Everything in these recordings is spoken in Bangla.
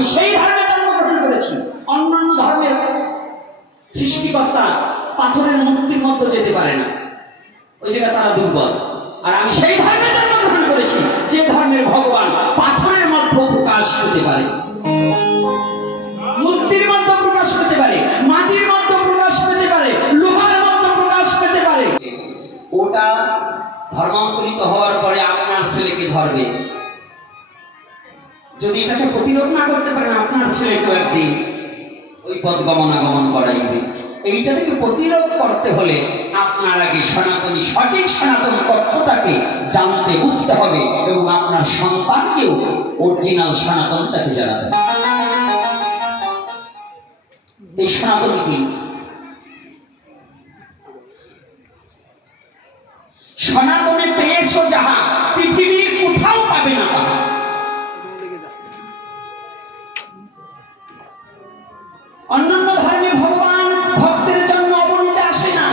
আমি সেই ধর্মে জন্মগ্রহণ করেছি অন্যান্য ধর্মের সৃষ্টিকর্তা পাথরের মূর্তির মধ্যে যেতে পারে না। ওই জায়গায় তারা দুর্বল। আর আমি সেই ধর্মে জন্মগ্রহণ করেছি, যে ধর্মের ভগবান পাথরের মধ্যে প্রকাশ পেতে পারে। মূর্তির মধ্যে প্রকাশ পেতে পারে, মাটির মধ্যে প্রকাশ পেতে পারে, লোহার মধ্যে প্রকাশ পেতে পারে। ওটা ধর্মান্তরিত হওয়ার পরে আপনার ছেলেকে ধরবে। যদি এটাকে প্রতিরোধ না করতে পারেন, আপনার ছেলেকেও একদিন ওই পথ গমনাগমন করাইবে। এইটা থেকে প্রতিরোধ করতে হলে আপনার আগে সনাতনী, সঠিক সনাতন তথ্যটাকে জানতে বুঝতে হবে এবং আপনার সন্তানকেও অরিজিনাল সনাতনটাকে জানাতে এই সনাতন কি? সনাতনে অন্যান্য ধর্মে ভগবান ভক্তের জন্য অবনীতে আসে না।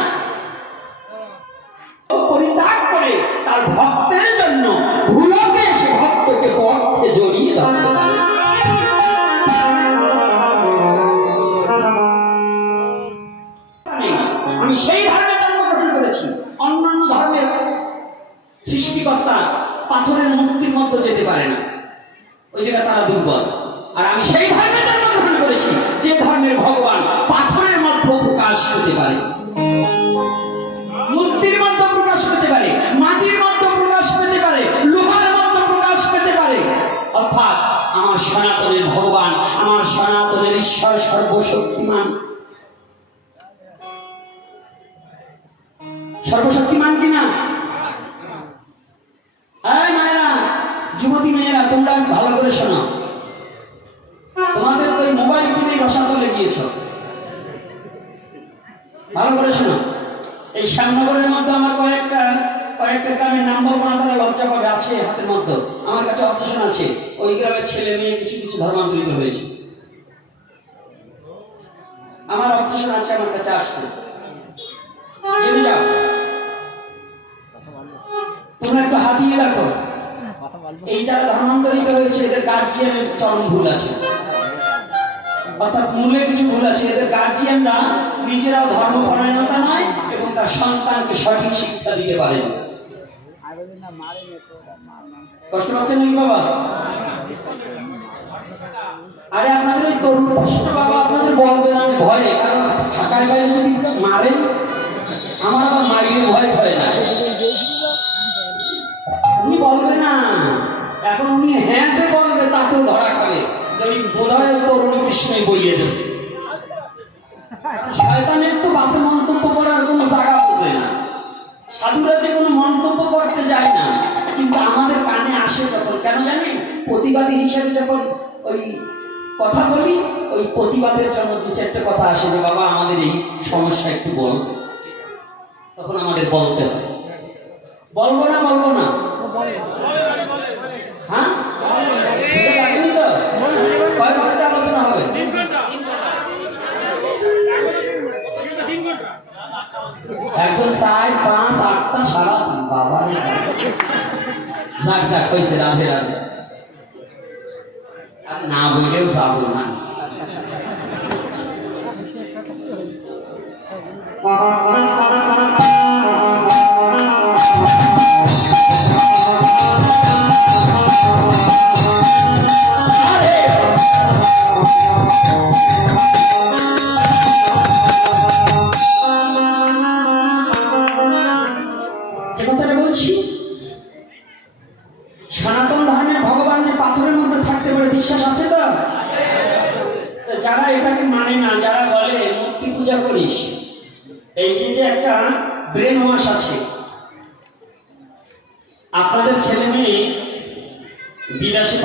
পরিত্যাগ করে তার ভক্তের জন্য ভুলকে সে ভক্তকে পথে জড়িয়ে ধরতে পারে আমি সেই ধর্মে জন্মগ্রহণ করেছি। অন্যান্য ধর্মের সৃষ্টিকর্তা পাথরের মূর্তির মধ্যে যেতে পারে না। ওই জায়গায় তারা দুর্বল। আর আমি সেই ধর্মে জন্মগ্রহণ করেছি, যে ঈশ্বর সর্বশক্তিমান। সর্বশক্তিমান কিনা? এই মায়েরা, যুবতী মেয়েরা, তোমরা ভালো করে তোমাদের তো মোবাইল কিনে রসাতলে গিয়েছ। ভালো করে শোনো। এই শ্যামনগরের মধ্যে আমার কয়েকটা কয়েকটা গ্রামের নাম বলব তারা লজ্জা পাবে, আছে হাতের মধ্যে। আমার কাছে অপশন আছে। ওই গ্রামের ছেলে মেয়ে কিছু কিছু ধর্মান্তরিত হয়েছে। আমার অপশন আছে আমার কাছে আসছে তোমরা একটু হাতিয়ে রাখো এই যারা ধর্মান্তরিত হয়েছে, এদের গার্জিয়ানের চরম ভুল আছে। অর্থাৎ মূলে কিছু ভুল আছে। এদের গার্জিয়ানরা নিজেরাও ধর্মপরায়ণতা নয় এবং তার সন্তানকে সঠিক শিক্ষা দিতে পারে কষ্ট পাচ্ছেন নাকি বাবা? আরে আপনাদের ওই তরুণ প্রশ্ন বাবা, আপনাদের বলবে ভয়ে কারণ ঢাকায় বাইরে যদি মারে, আমার আবার মাইলে ভয় হয় না। উনি বলবে না। এখন উনি হ্যাঁ যে বলবে, তাতেও ধরা খাবে। যে ওই বোধহয় তরুণ কৃষ্ণই বইয়ে দেবে শয়তানের তো বাসে মন্তব্য করার কোনো জায়গা বোঝে না। সাধুরা যে কোনো মন্তব্য করতে যায় না। কিন্তু আমাদের কানে আসে যখন, কেন জানেন? প্রতিবাদী হিসেবে যখন ওই কথা বলি, ওই প্রতিবাদের জন্য দু চারটে কথা আসে যে, বাবা, আমাদের এই সমস্যা একটু বল। তখন আমাদের বলতে হয়। বলব না বলব না? হ্যাঁ? আলোচনা হবে? একজন চার, পাঁচ, আটটা সারা বাবা যাক যাক কইছে রাধে রাধে। না বইলেও যাব না। সনাতন ধর্মের ভগবান যে পাথরের থাকতে পারে বিশ্বাস আছে তো? যারা এটাকে মানে না, যারা বলে মূর্তি পূজা করিস, এই যে যে একটা ব্রেন ওয়াশ আছে, আপনাদের ছেলে মেয়ে বিদেশে